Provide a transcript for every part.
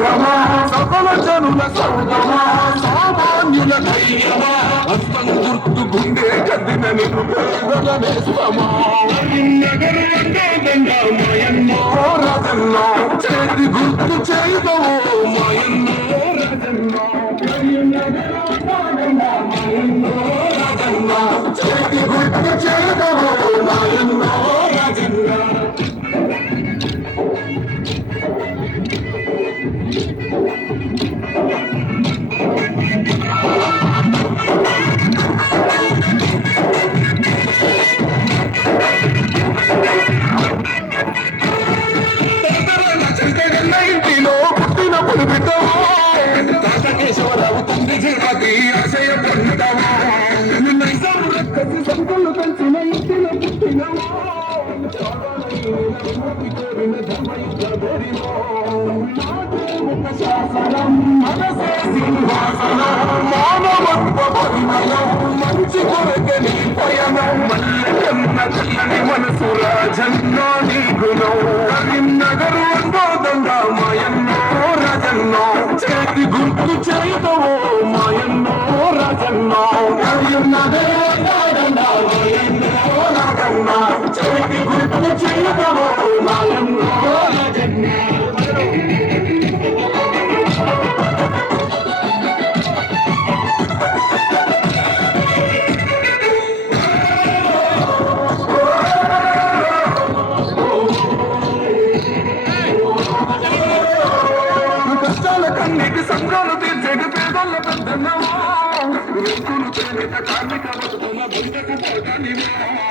సౌధమా? సకల జనుల సౌధమా? సామాన్యుల ధైర్యమా హస్తం గుర్తు గుండె కదిన చేతి గుర్తు చేయదవో మాయన్నో రక్కసి సంతులు పెంచిన ఇంటిలో పుట్టినవో శాసనం మనసే సింహాసనం మానవత్వ పరిమళం మంచి కొరకే నీ పయనం మల్లెన్న చల్లని మనసు రాజన్నో నీ గుణం కరీంనగర్ వందోదంగా మాయన్నో రాజన్నో. చేతి గుర్తు చేతవో మాయన్నో రాజన్నో. కరీంనగర్ గుర్తు సంఘాలు తీర్చేటి పేదల పెద్దన్నవా కార్మిక బతుకున్న బయటకు పోతానివా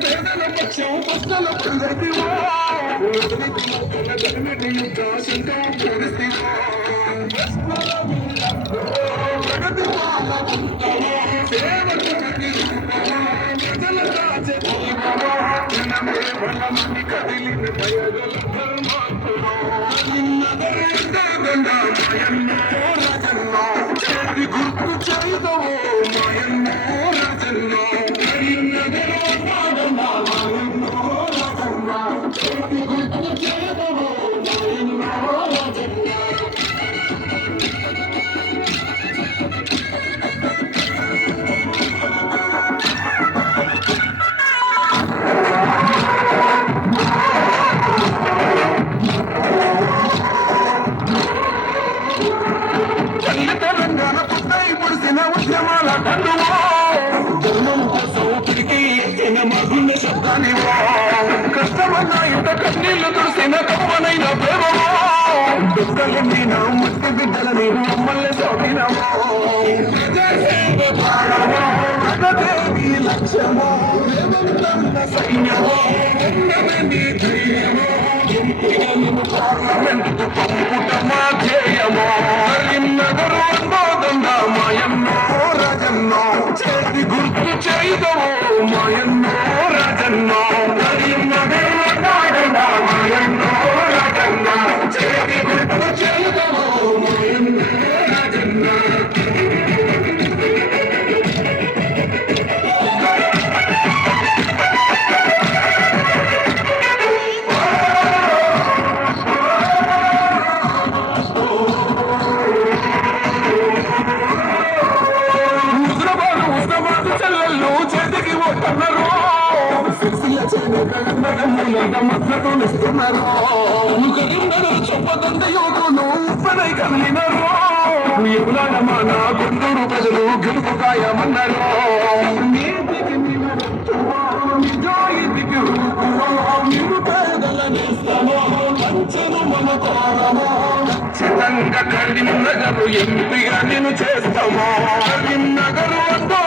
పేదల పక్షం కష్టాల పొందటివా ధర్మిటి యుద్ధ శంకం పూరిస్తివా ప్రగతి పాలకుంటవా సేవకు ప్రజల దాచే జీవమా జనమే బలమని కదిలిన దయగల ధర్మాత్మా చేతి తిరిగి ఎత్తిన మగున్న శబ్దానివో కష్టమన్న ఇంత కన్నీళ్ళు తుడిసిన కమ్మనైన ప్రేమవో దుఃఖలు నేను ముట్టి బిడ్డలని మమ్మల్ని చోటినవో లక్ష్యమో సైన్యమో ధైర్యమో. ఎంపికలను పార్లమెంటు ధ్యేయమో. మాయన్నో రజన్నో చేతి గుర్తు చేయదవో మాయన్నో చేనేత గంధగమ్ములంత మద్దతు యువకులు ఉప్పనై కదిలినారు ఎగులాడ మన గుంటూరు ప్రజలు గెలుపు ఖాయమన్నారు ఖచ్చితంగా కరీంనగర్ ఎంపీగా నేను చేస్తామా కరీంనగర్ వద్దో